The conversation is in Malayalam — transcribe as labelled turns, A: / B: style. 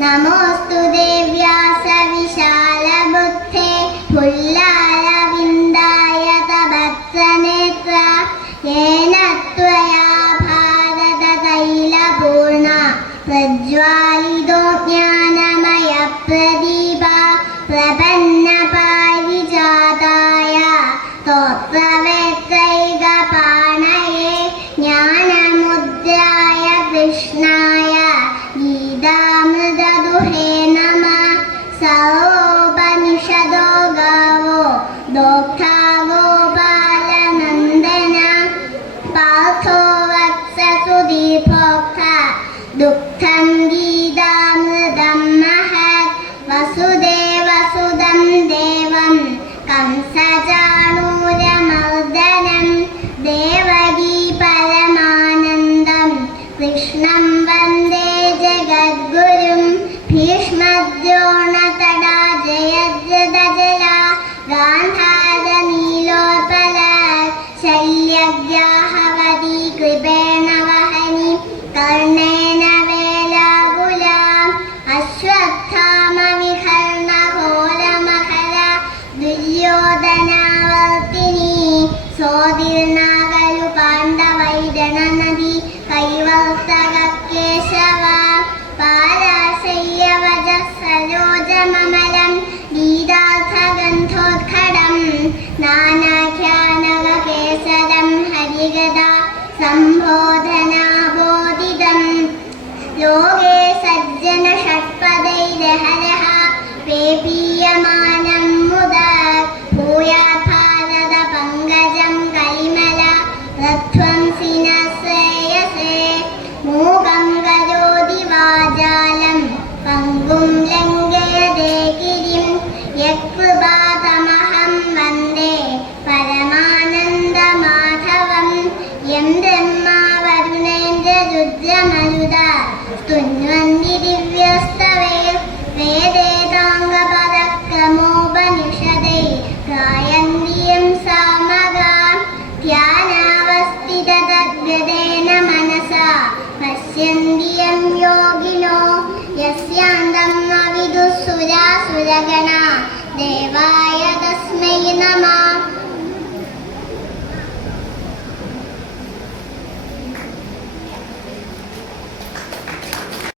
A: നമോസ്തു ദേവ്യാസ വിശാല ബുദ്ധേ പുല്ലായ വിന്ദായ തപത്സനേത്ര ഭാരത തൈലപൂർണ പ്രജ്വാലിതോ ദോഗ്ധാ ഗോപാലനന്ദന പാർത്ഥോ വത്സസുദീഭോക്ത ദുഃഖം ഗീതാമൃതം മഹത് വസുദേവസുതം ദേവം കംസചാണൂരമർദ്ദനം ദേവകീ പരമാനന്ദം കൃഷ്ണം വന്ദേ ജഗദ്ഗുരും ഭീഷ്മദ്രോണതടാ योगे सज्जन षट्पदैरहरः पेपीयमान സ്തുന്വന്തി ദിവ്യസ്തവേ വേദേതാംഗപദക്രമോപനിഷദൈ ഗായന്തിയം സാമഗാം ധ്യാനാവസ്ഥിതതദ്ഗതേന മനസാ പശ്യന്തിയം യോഗിനോ യസ്യാന്തം അവിദുസുരാസുരഗണ ദേവാ